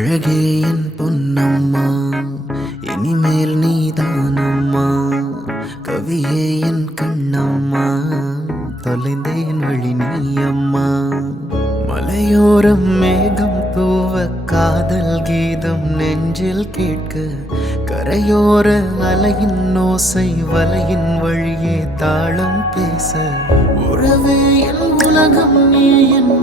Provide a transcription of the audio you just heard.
அழகே என் பொன்னம்மா, இனிமேல் நீதானம்மா. கவியே என் கண்ணம்மா, தொலைந்தேன் வழி நீயம்மா. மலையோரம் மேகம் தூவ காதல் கீதம் நெஞ்சில் கேட்க, கரையோர அலையின் ஓசை வலையின் வழியே தாளம் பேச. உறவே என் உலகம், நீ என்